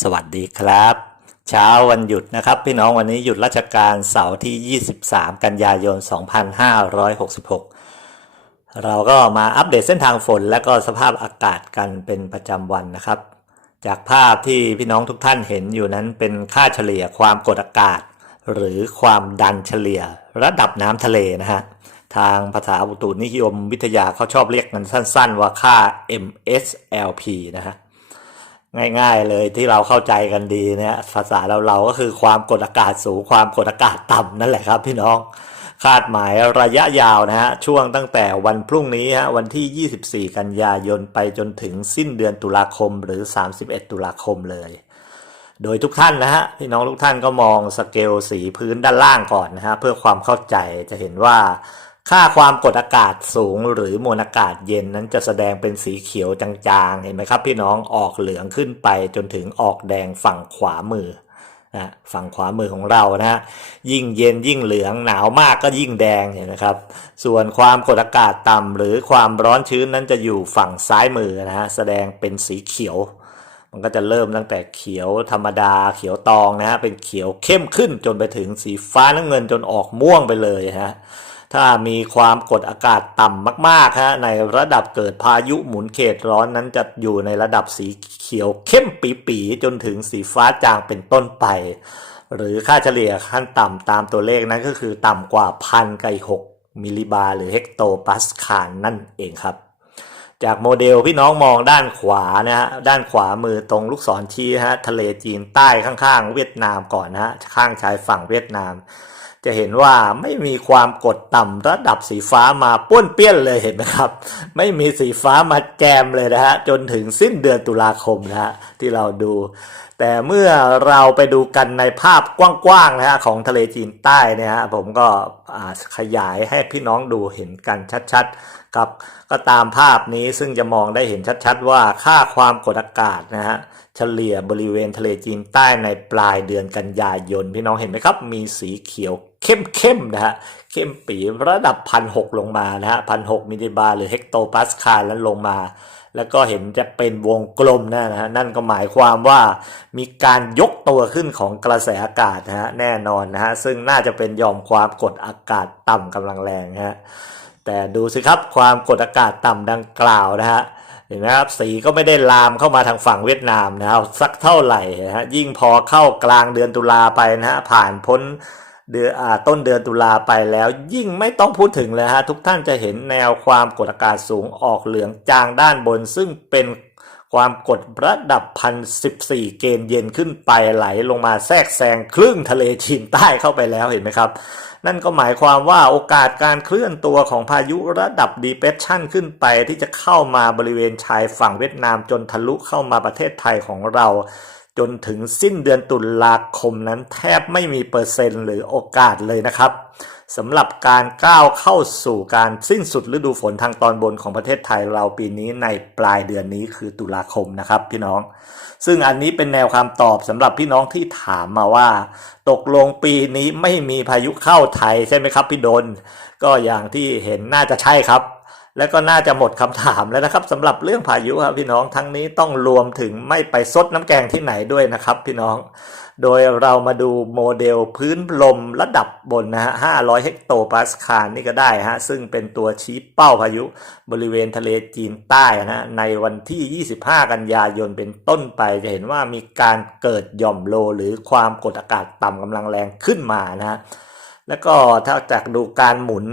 สวัสดีครับ เช้าวันหยุดนะครับ พี่น้องวันนี้หยุดราชการเสาร์ที่ 23 กันยายน 2566 เราก็มาอัปเดตเส้นทางฝนและก็สภาพอากาศกันเป็นประจำวันนะครับ จากภาพที่พี่น้องทุกท่านเห็นอยู่นั้นเป็นค่าเฉลี่ยความกดอากาศ หรือความดันเฉลี่ยระดับน้ำทะเลนะฮะทางภาษาอุตุนิยมวิทยาเขาชอบเรียกกันสั้น ๆ ว่าค่า MSLP นะฮะ ง่ายๆเลยที่เราเข้าใจกันดีเนี่ยภาษาเราเราก็คือความกดอากาศสูงความกดอากาศต่ำนั่นแหละครับ พี่น้องคาดหมายระยะยาวนะฮะช่วงตั้งแต่วันพรุ่งนี้ฮะวันที่ 24 กันยายนไปจนถึงสิ้นเดือนตุลาคมหรือ 31 ตุลาคมเลย โดยทุกท่านนะฮะพี่น้องทุกท่านก็มองสเกลสีพื้นด้านล่างก่อนนะฮะเพื่อความเข้าใจจะเห็นว่า ค่าความกดอากาศสูงหรือมวลอากาศเย็นนั้นจะแสดงเป็นสีเขียวจางๆ เห็นไหมครับ พี่น้องออกเหลืองขึ้นไปจนถึงออกแดงฝั่งขวามือนะฝั่งขวามือของเรานะฮะยิ่งเย็นยิ่งเหลืองหนาวมากก็ยิ่งแดงเห็นไหมครับ ส่วนความกดอากาศต่ำหรือความร้อนชื้นนั้นจะอยู่ฝั่งซ้ายมือนะฮะแสดงเป็นสีเขียว มันก็จะเริ่มตั้งแต่เขียวธรรมดาเขียวตองนะฮะเป็นเขียวเข้มขึ้นจนไปถึงสีฟ้าน้ำเงินจนออกม่วงไปเลยฮะ ถ้ามีความกดอากาศต่ำมากๆฮะในระดับเกิดพายุหมุนเขตร้อนนั้นจะอยู่ในระดับสีเขียวเข้มปีๆจนถึงสีฟ้าจางเป็นต้นไป หรือค่าเฉลี่ยขั้นต่ำตามตัวเลขนั้นก็คือต่ำกว่าพันกับหกมิลลิบาร์หรือเฮกโตปาสคาลนั่นเองครับจากโมเดลพี่น้องมองด้านขวานะฮะด้านขวามือตรงลูกศรชี้ฮะทะเลจีนใต้ข้างๆ เวียดนามก่อนนะฮะข้างชายฝั่งเวียดนาม จะเห็นว่าไม่มีความกดต่ำระดับสีฟ้ามาป้วนเปี้ยนเลยเห็นไหมครับ ไม่มีสีฟ้ามาแจมเลยนะฮะจนถึงสิ้นเดือนตุลาคมนะฮะที่เราดู แต่เมื่อเราไปดูกันในภาพกว้างๆนะฮะของทะเลจีนใต้นี่ฮะผมก็ขยายให้พี่น้องดูเห็นกันชัดๆครับก็ตามภาพนี้ซึ่งจะมองได้เห็นชัดๆ ว่าค่าความกดอากาศนะฮะเฉลี่ยบริเวณทะเลจีนใต้ในปลายเดือนกันยายน พี่น้องเห็นไหมครับ มีสีเขียว เข้มๆนะฮะเข้มปีระดับพันหลงมานะฮะพันหมิลลิบาร์หรือเฮกโตปาสคาลแล้วลงมา แล้วก็เห็นจะเป็นวงกลมนะนะฮะนั่นก็หมายความว่ามีการยกตัวขึ้นของกระแสอากาศนะฮะแน่นอนนะฮะซึ่งน่าจะเป็นยอมความกดอากาศต่ำกำลังแรงฮะแต่ดูสิครับความกดอากาศต่ำดังกล่าวนะฮะเห็นไหมครับสีก็ไม่ได้ลามเข้ามาทางฝั่งเวียดนามนะครับสักเท่าไหร่ฮะยิ่งพอเข้ากลางเดือนตุลาไปนะฮะผ่านพ้น เดือนอ่าต้นเดือนตุลาไปแล้วยิ่งไม่ต้องพูดถึงเลยฮะทุกท่านจะเห็นแนวความกดอากาศสูงออกเหลืองจางด้านบน ซึ่งเป็นความกดระดับพันสิบสี่เกณฑ์เย็นขึ้นไปไหลลงมาแทรกแซงคลื่นทะเลจีนใต้เข้าไปแล้วเห็นไหมครับ นั่นก็หมายความว่าโอกาสการเคลื่อนตัวของพายุระดับ depression ขึ้นไปที่จะเข้ามาบริเวณชายฝั่งเวียดนามจนทะลุเข้ามาประเทศไทยของเรา จนถึงสิ้นเดือนตุลาคมนั้นแทบไม่มีเปอร์เซ็นต์หรือโอกาสเลยนะครับสำหรับการก้าวเข้าสู่การสิ้นสุดฤดูฝนทางตอนบนของประเทศไทยเราปีนี้ในปลายเดือนนี้คือตุลาคมนะครับพี่น้อง ซึ่งอันนี้เป็นแนวคำตอบสำหรับพี่น้องที่ถามมาว่า ตกลงปีนี้ไม่มีพายุเข้าไทยใช่ไหมครับพี่ดน ก็อย่างที่เห็นน่าจะใช่ครับ และก็น่าจะหมดคำถามแล้วนะครับสำหรับเรื่องพายุครับพี่น้องทั้งนี้ต้องรวมถึงไม่ไปซดน้ำแกงที่ไหนด้วยนะครับ พี่น้อง โดยเรามาดูโมเดลพื้นลมระดับบนนะฮะ 500 เฮกโตปาสคาลนี่ก็ได้ฮะ ซึ่งเป็นตัวชี้เป้าพายุบริเวณทะเลจีนใต้นะฮะในวันที่ 25 กันยายนเป็นต้นไปจะเห็นว่ามีการเกิดหย่อมโลหรือความกดอากาศต่ำกำลังแรงขึ้นมานะฮะแล้วก็ถ้าจากดูการหมุน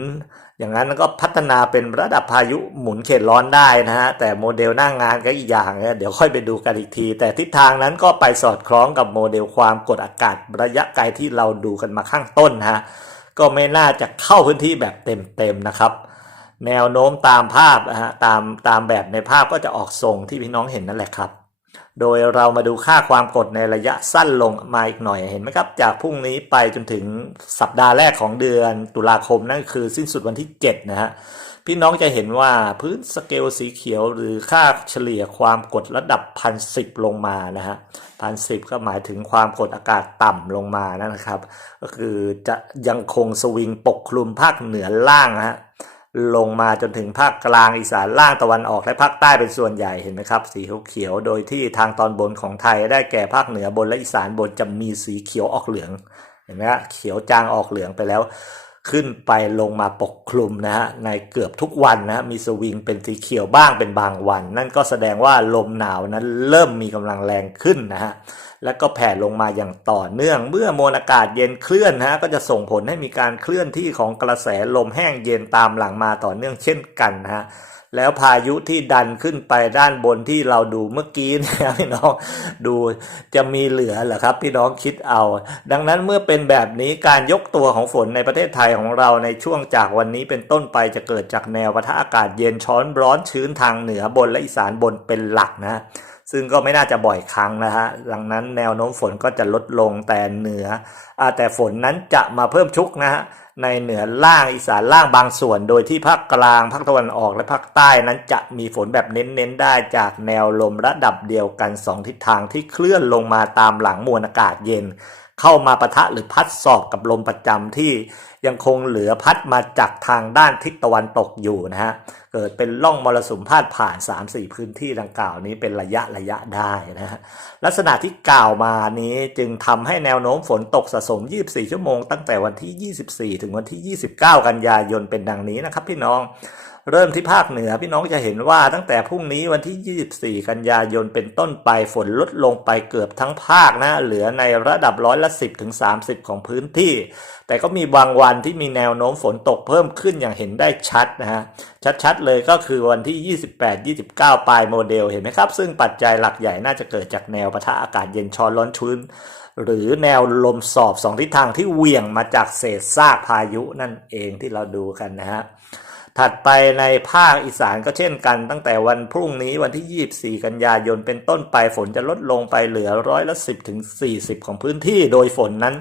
อย่างนั้นก็พัฒนาเป็นระดับพายุหมุนเขตร้อนได้นะฮะแต่โมเดลหน้างงานก็อีกอย่างนะเดี๋ยวค่อยไปดูกันอีกที แต่ทิศทางนั้นก็ไปสอดคล้องกับโมเดลความกดอากาศระยะไกลที่เราดูกันมาข้างต้นนะฮะก็ไม่น่าจะเข้าพื้นที่แบบเต็มๆนะครับ แนวโน้มตามภาพนะฮะตามตามแบบในภาพก็จะออกทรงที่พี่น้องเห็นนั่นแหละครับ โดยเรามาดูค่าความกดในระยะสั้นลงมาอีกหน่อยเห็นไหมครับ จากพรุ่งนี้ไปจนถึงสัปดาห์แรกของเดือนตุลาคมนั่นคือสิ้นสุดวันที่ 7 นะฮะพี่น้องจะเห็นว่าพื้นสเกลสีเขียวหรือค่าเฉลี่ยความกดระดับพันสิบลงมานะฮะพันสิบก็หมายถึงความกดอากาศต่ำลงมานั่นนะครับ ก็คือจะยังคงสวิงปกคลุมภาคเหนือล่างฮะ ลงมาจนถึงภาคกลางอีสานล่างตะวันออกและภาคใต้เป็นส่วนใหญ่เห็นไหมครับ สีเขียวโดยที่ทางตอนบนของไทยได้แก่ภาคเหนือบนและอีสานบนจะมีสีเขียวออกเหลืองเห็นไหมฮะเขียวจางออกเหลืองไปแล้ว ขึ้นไปลงมาปกคลุมนะฮะในเกือบทุกวันนะมีสวิงเป็นสีเขียวบ้างเป็นบางวัน นั่นก็แสดงว่าลมหนาวนั้นเริ่มมีกำลังแรงขึ้นนะฮะแล้วก็แผ่ลงมาอย่างต่อเนื่อง เมื่อมวลอากาศเย็นเคลื่อนนะฮะก็จะส่งผลให้มีการเคลื่อนที่ของกระแสลมแห้งเย็นตามหลังมาต่อเนื่องเช่นกันนะฮะ แล้วพายุที่ดันขึ้นไปด้านบนที่เราดูเมื่อกี้เนะพี่น้องดูจะมีเหลือเหรอครับพี่น้องคิดเอา ดังนั้นเมื่อเป็นแบบนี้การยกตัวของฝนในประเทศไทยของเราในช่วงจากวันนี้เป็นต้นไปจะเกิดจากแนวปะทะอากาศเย็นช้อนร้อนชื้นทางเหนือบนและอีสานบนเป็นหลักนะ ซึ่งก็ไม่น่าจะบ่อยครั้งนะฮะดังนั้นแนวโน้มฝนก็จะลดลงแต่เหนืออาแต่ฝนนั้นจะมาเพิ่มชุกนะฮะในเหนือล่างอีสานล่างบางส่วน โดยที่ภาคกลางภาคตะวันออกและภาคใต้นั้นจะมีฝนแบบเน้นๆได้จากแนวลมระดับเดียวกันสองทิศทางที่เคลื่อนลงมาตามหลังมวลอากาศเย็น เข้ามาปะทะหรือพัดสอบกับลมประจำที่ยังคงเหลือพัดมาจากทางด้านทิศตะวันตกอยู่นะฮะเกิดเป็นล่องมรสุมพาดผ่าน 3-4 พื้นที่ดังกล่าวนี้เป็นระยะระยะได้นะฮะลักษณะที่กล่าวมานี้จึงทำให้แนวโน้มฝนตกสะสม 24 ชั่วโมง ตั้งแต่วันที่ 24 ถึงวันที่ 29 กันยายนเป็นดังนี้นะครับพี่น้อง เริ่มที่ภาคเหนือพี่น้องจะเห็นว่าตั้งแต่พรุ่งนี้วันที่ 24 กันยายนเป็นต้นไปฝนลดลงไปเกือบทั้งภาคนะ เหลือในระดับร้อยละ 10ถึง30 ของพื้นที่ แต่ก็มีบางวันที่มีแนวโน้มฝนตกเพิ่มขึ้นอย่างเห็นได้ชัดนะฮะ ชัดๆเลยก็คือวันที่ 28 29 ปลายโมเดลเห็นไหมครับ ซึ่งปัจจัยหลักใหญ่น่าจะเกิดจากแนวปะทะอากาศเย็นช้อนร้อนชื้น หรือแนวลมสอบสองทิศทางที่เหวี่ยงมาจากเศษซากพายุนั่นเองที่เราดูกันนะฮะ ถัดไปในภาคอีสานก็เช่นกัน ตั้งแต่วันพรุ่งนี้วันที่ 24 กันยายนเป็นต้นไปฝนจะลดลงไปเหลือร้อยละ 10ถึง40 ของพื้นที่โดยฝนนั้น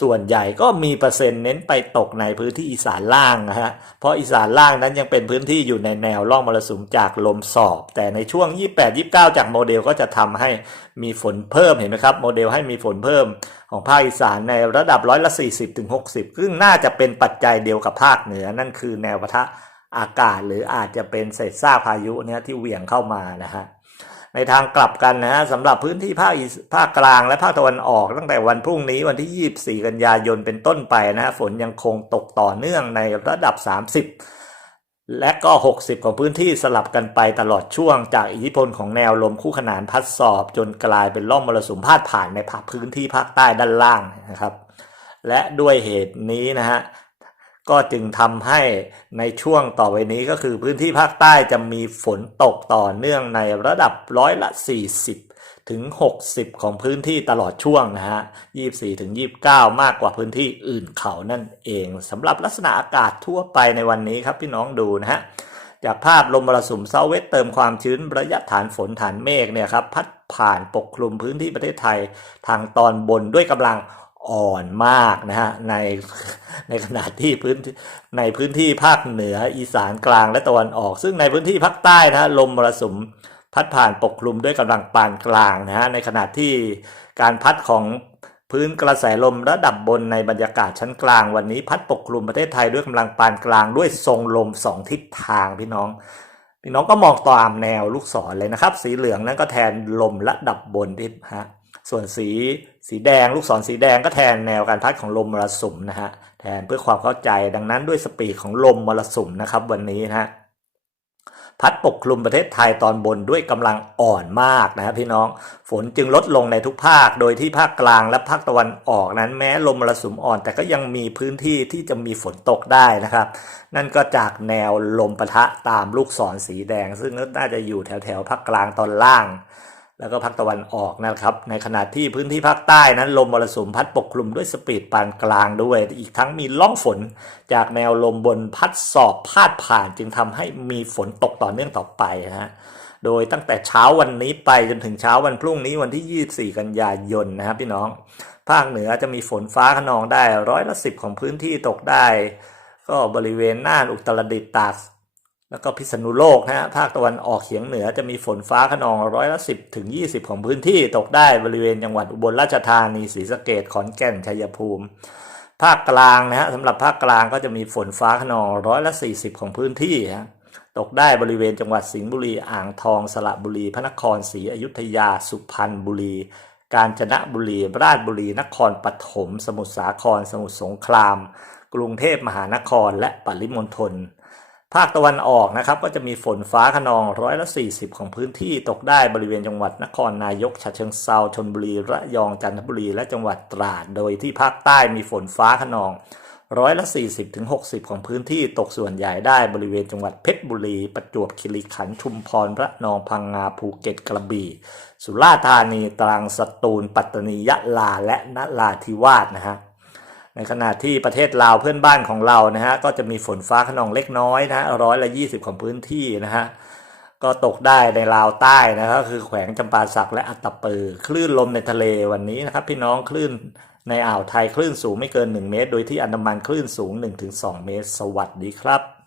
ส่วนใหญ่ก็มีเปอร์เซ็นต์เน้นไปตกในพื้นที่อีสานล่างนะฮะ เพราะอีสานล่างนั้นยังเป็นพื้นที่อยู่ในแนวร่องมรสุมจากลมสอบ แต่ในช่วง 28 29 จากโมเดลก็จะทำให้มีฝนเพิ่มเห็นไหมครับ โมเดลให้มีฝนเพิ่มของภาคอีสานในระดับร้อยละ 40-60 ซึ่งน่าจะเป็นปัจจัยเดียวกับภาคเหนือนั่นคือแนวปะทะอากาศหรืออาจจะเป็นเศษซากพายุเนี่ยที่เหวี่ยงเข้ามานะฮะ ในทางกลับกันนะฮะสำหรับพื้นที่ภาคภาคกลางและภาคตะวันออก ตั้งแต่วันพรุ่งนี้วันที่ 24 กันยายนเป็นต้นไปนะฮะฝนยังคงตกต่อเนื่องในระดับ 30และก็ 60 ของพื้นที่สลับกันไปตลอดช่วงจากอิทธิพลของแนวลมคู่ขนานพัดสอบ จนกลายเป็นร่องมรสุมพาดผ่านในภาคพื้นที่ภาคใต้ด้านล่างนะครับ และด้วยเหตุนี้นะฮะ ก็จึงทำให้ในช่วงต่อไปนี้ก็คือพื้นที่ภาคใต้จะมีฝนตกต่อเนื่องในระดับร้อยละ 40 ถึง 60 ของพื้นที่ตลอดช่วงนะฮะ 24 ถึง 29 มากกว่าพื้นที่อื่นเขานั่นเองสำหรับลักษณะอากาศทั่วไปในวันนี้ครับพี่น้องดูนะฮะจากภาพลมมรสุมเซาเวสเติมความชื้นระยะฐานฝนฐานเมฆเนี่ยครับพัดผ่านปกคลุมพื้นที่ประเทศไทย ทางตอนบนด้วยกำลัง อ่อนมากนะฮะในในขณะที่พื้นในพื้นที่ภาคเหนืออีสานกลางและตะวันออก ซึ่งในพื้นที่ภาคใต้นะฮะลมมรสุมพัดผ่านปกคลุมด้วยกำลังปานกลางนะฮะในขณะที่การพัดของพื้นกระแสลมระดับบนในบรรยากาศชั้นกลางวันนี้พัดปกคลุมประเทศไทยด้วยกำลังปานกลางด้วยทรงลมสองทิศทางพี่น้องพี่น้องก็มองตามแนวลูกศรเลยนะครับ สีเหลืองนั้นก็แทนลมระดับบนที่ฮะ ส่วนสีสีแดงลูกศรสีแดงก็แทนแนวการพัดของลมมรสุมนะฮะแทนเพื่อความเข้าใจดังนั้นด้วยสปีดของลมมรสุมนะครับวันนี้นะฮะพัดปกคลุมประเทศไทยตอนบนด้วยกำลังอ่อนมากนะครับพี่น้อง ฝนจึงลดลงในทุกภาค โดยที่ภาคกลางและภาคตะวันออกนั้นแม้ลมมรสุมอ่อน แต่ก็ยังมีพื้นที่ที่จะมีฝนตกได้นะครับ นั่นก็จากแนวลมปะทะตามลูกศรสีแดง ซึ่งน่าจะอยู่แถวแถวภาคกลางตอนล่าง แล้วก็ภาคตะวันออกนะครับ ในขณะที่พื้นที่ภาคใต้นั้นลมมรสุมพัดปกคลุมด้วยสปีดปานกลางด้วย อีกทั้งมีล่องฝนจากแนวลมบนพัดสอบพาดผ่านจึงทำให้มีฝนตกต่อเนื่องต่อไปนะฮะโดยตั้งแต่เช้าวันนี้ไปจนถึงเช้าวันพรุ่งนี้วันที่ 24 กันยายนนะครับพี่น้อง ภาคเหนือจะมีฝนฟ้าขนองได้ร้อยละสิบของพื้นที่ตกได้ ก็บริเวณน่านอุตรดิตถ์ตาก แล้วก็พิษณุโลกนะฮะภาคตะวันออกเฉียงเหนือจะมีฝนฟ้าขนองร้อยละสิบถึงยี่สิบของพื้นที่ตกได้บริเวณจังหวัดอุบลราชธานีศรีสะเกดขอนแก่นชัยภูมิ ภาคกลางนะฮะสำหรับภาคกลางก็จะมีฝนฟ้าขนองร้อยละ40ของพื้นที่ฮะตกได้บริเวณจังหวัดสิงห์บุรีอ่างทองสระบุรี พระนครศรีอยุธยาสุพรรณบุรี กาญจนบุรี ราชบุรี นครปฐมสมุทรสาคร สมุทรสงคราม กรุงเทพมหานครและปริมณฑล ภาคตะวันออกนะครับก็จะมีฝนฟ้าขนองร้อยละ 40 ของพื้นที่ตกได้บริเวณจังหวัดนครนายกฉะเชิงเซาชลบุรีระยองจันทบุรีและจังหวัดตราด โดยที่ภาคใต้มีฝนฟ้าขนองร้อยละ 40ถึง60 ของพื้นที่ตกส่วนใหญ่ได้บริเวณจังหวัดเพชรบุรี ประจวบคีรีขันธ์ชุมพรระนองพังงาภูเก็ตกระบี่ สุราษฎร์ธานีตรังสตูล ปัตตานียะลาและนราธิวาสนะฮะ ในขณะที่ประเทศลาวเพื่อนบ้านของเรานะฮะก็จะมีฝนฟ้าขนองเล็กน้อยนะฮะร้อยละยี่สิบของพื้นที่นะฮะก็ตกได้ในลาวใต้นะครับคือแขวงจำปาสักและอัตตปือ คลื่นลมในทะเลวันนี้นะครับ พี่น้องคลื่นในอ่าวไทยคลื่นสูงไม่เกิน 1 เมตร โดยที่อันดามันคลื่นสูง 1-2 เมตร สวัสดีครับ